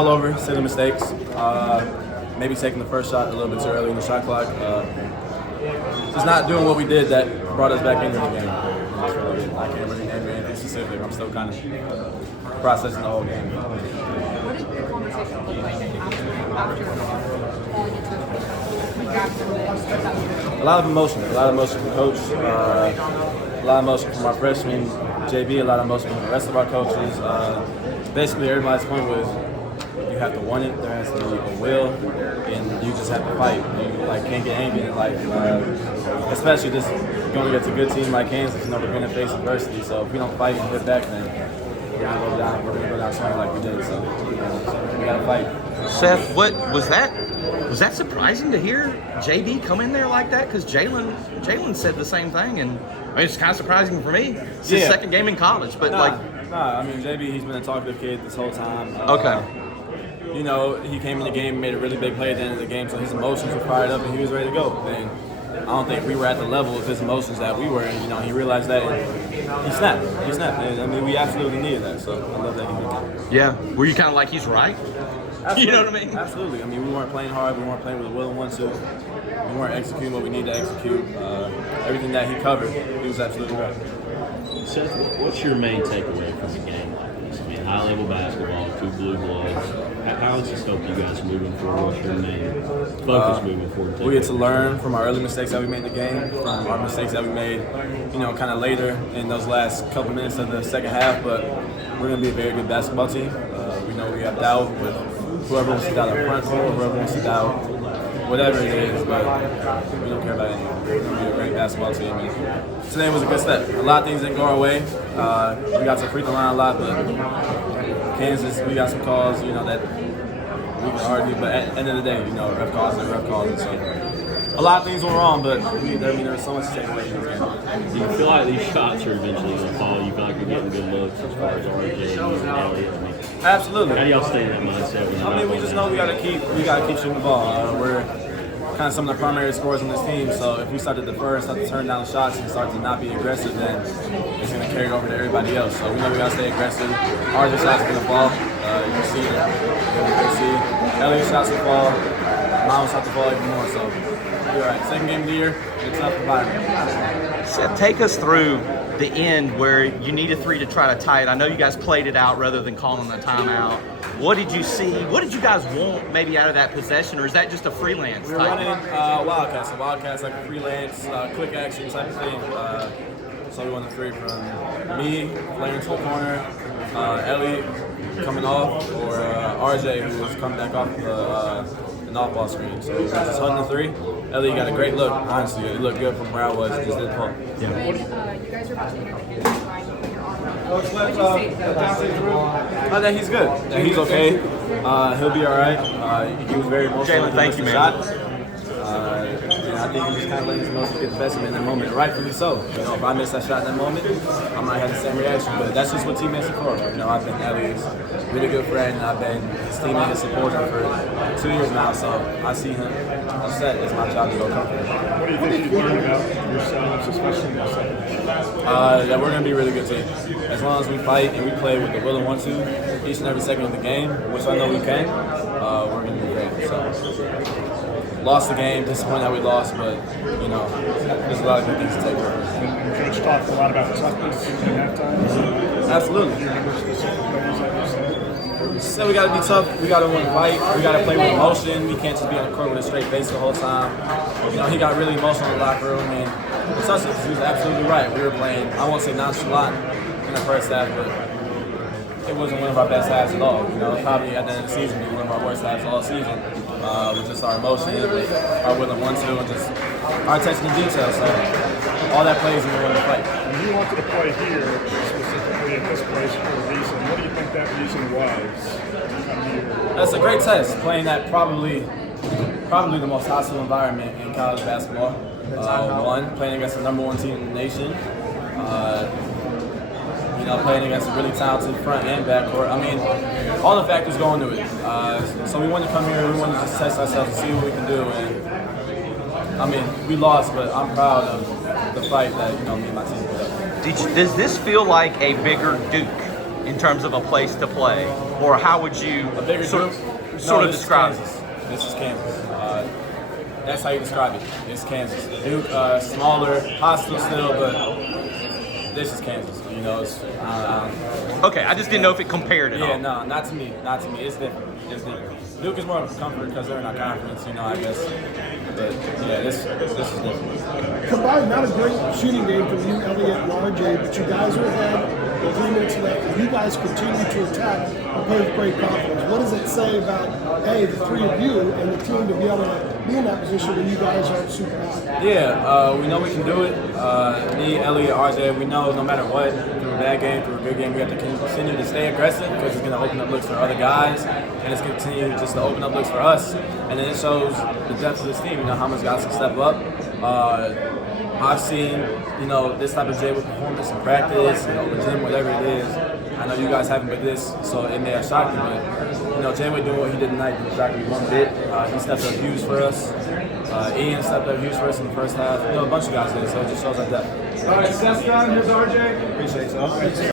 All over, silly mistakes. Maybe taking the first shot a little bit too early in the shot clock. Just not doing what we did that brought us back into the game. That's really it. I can't really name anything specific. I'm still kind of processing the whole game. What did the conversation look like after falling into it? A lot of emotion from coach, a lot of emotion from our freshman JB, a lot of emotion from the rest of our coaches. Basically, everybody's point was you have to want it. There has to be a will, and you just have to fight. You can't get angry in life, especially just going against a good team like Kansas. We're going to face adversity. So if we don't fight and hit back, then we're going to go down. We're going to go down swinging like we did. So we got to fight. Seth, what was that? Was that surprising to hear JB come in there like that? Because Jalen said the same thing, and I mean, it's kind of surprising for me. It's his second game in college, but I mean, JB, he's been a talkative kid this whole time. Okay. You know, he came in the game, made a really big play at the end of the game, so his emotions were fired up and he was ready to go. And I don't think we were at the level of his emotions that we were, and you know, he realized that and he snapped. And, I mean, we absolutely needed that, so I love that he did that. Yeah. Were you kind of like, he's right? Absolutely. You know what I mean? Absolutely. I mean, we weren't playing hard. We weren't playing with a will and one, two. We weren't executing what we needed to execute. Everything that he covered, he was absolutely right. Seth, what's your main takeaway from the game like this? I mean, high-level basketball, 2 blue gloves. How has this helped you guys moving forward? What's your main focus moving forward? We get to learn from our early mistakes that we made in the game, from our mistakes that we made, you know, kind of later in those last couple minutes of the second half. But we're going to be a very good basketball team. We know we have doubt with whoever wants to doubt our front court, whoever wants to doubt whatever it is, but we don't care about anything. We're going to be a great basketball team. And today was a good step. A lot of things didn't go our way. We got to free throw line a lot, but Kansas, we got some calls, you know, that we can argue, but at the end of the day, you know, ref calls and ref calls. So a lot of things went wrong, but there was so much to take away from this game. Do you feel like these shots are eventually going to fall? You feel like you're getting good looks as far as RJ and Elliott? Absolutely. How do y'all stay in that mindset? I mean, we just know we gotta keep shooting the ball. We're kind of some of the primary scorers on this team, so if we start to defer and start to turn down shots and start to not be aggressive, then it's gonna carry over to everybody else. So we know we gotta stay aggressive. RJ shots gonna fall. You can see it. You can see Elliott shots will fall. Miles shots will fall even more. So you're right. Second game of the year, it's a tough environment. Seth, take us through the end where you need a 3 to try to tie it. I know you guys played it out rather than calling a timeout. What did you see? What did you guys want maybe out of that possession, or is that just a freelance We're type? running Wildcats. So Wildcats like a freelance, quick action type of thing. So we won the 3 from me, playing to the corner, Ellie coming off, or RJ who was coming back off the off-ball screen. So we were just hunting the 3. Ellie got a great look. Honestly, it looked good from where I was. It just didn't fall. Yeah. When you guys were about to interview what did you say? That he's good. That he's okay. He'll be all right. He was very emotional. Jalen, thank you, man. And I think he just kind of let his emotions get the best of him in that moment. Rightfully so. You know, if I miss that shot in that moment, I might have the same reaction. But that's just what teammates are for. You know, I've been Elliott's really good friend, and I've been his teammate, his supporter for 2 years now. So I see him upset. It's my job to go comfort him. What do you think you've learned about yourselves, especially in the second? That we're going to be a really good team. As long as we fight and we play with the will and 1-2 each and every second of the game, which I know we can, we're going to be great. So, lost the game, disappointed that we lost, but, you know, there's a lot of good things to take away. And Coach talked a lot about toughness in halftime. Absolutely. Do you remember specific numbers like you said? He said we got to be tough, we got to win the fight, we got to play with emotion, we can't just be on the court with a straight face the whole time. You know, he got really emotional in the locker room, and it's us, he was absolutely right. We were playing, I won't say nonchalant in the first half, but it wasn't one of our best halves at all. You know, probably at the end of the season, be one of our worst halves all season. With just our emotion, with our will and 1-2, and just our attention to detail. So all that plays when we win the fight. And you wanted to play here, specifically at this place for a reason. What do you think that reason was? That's a great test, playing at probably the most hostile environment in college basketball. One, playing against the number 1 team in the nation. You know, playing against a really talented front and back court. I mean, all the factors go into it. So we wanted to come here, we wanted to just test ourselves and see what we can do. And I mean, we lost, but I'm proud of the fight that, you know, me and my team put up. Does this feel like a bigger Duke in terms of a place to play, or how would you A bigger sort group? of No, this is describe it? Kansas. This is Kansas. That's how you describe it. It's Kansas. Duke, smaller, hostile still, but this is Kansas. You know, it's, Okay, I just didn't know if it compared at all. yeah, no, not to me. Not to me. It's different. It's different. Duke is more of a comfort because they're in our conference, you know, I guess. But yeah, this is different. Combined, not a great shooting game from you, Elliott, and RJ, but you guys are ahead with 3 minutes left, and you guys continue to attack and play with great confidence. What does it say about, A, the three of you and the team to be able to be in that position when you guys aren't super hot? Yeah, we know we can do it. Me, Elliott, RJ, we know no matter what, through a bad game, through a good game, we have to continue to stay aggressive because it's going to open up looks for other guys, and it's going to continue just to open up looks for us. And then it shows the depth of this team, you know, how much guys can step up. I've seen, you know, this type of J-Wood performance in practice, you know, the gym, whatever it is. I know you guys haven't been this, so it may have shocked you, but, you know, J-Wood doing what he did tonight didn't shock me one bit. He stepped up huge for us. Ian stepped up huge for us in the first half. You know, a bunch of guys did, so it just shows like that. All right, Seth's done. Here's RJ. Appreciate you.